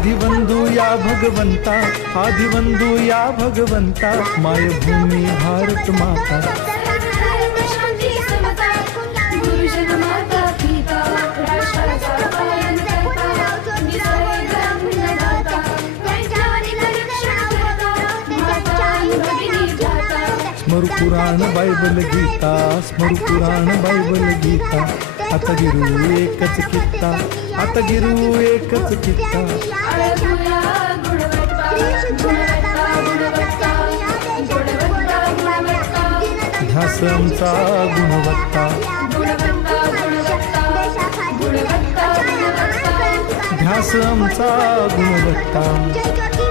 आदिवंदू या भगवंता आदिवंदू या भगवंता मायभूमी भारत माता शांती समता गुरुजन माता पिता राष्ट्राचा पालन करता निसर्ग अन्नदाता वैज्ञानिक रक्षण आता गिरू एकच गुणवत्ता ध्यास आमचा गुणवत्ता. ध्यास आमचा गुणवत्ता.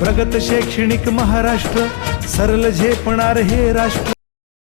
प्रगत शैक्षणिक महाराष्ट्र सरल झेपणार हे राष्ट्र.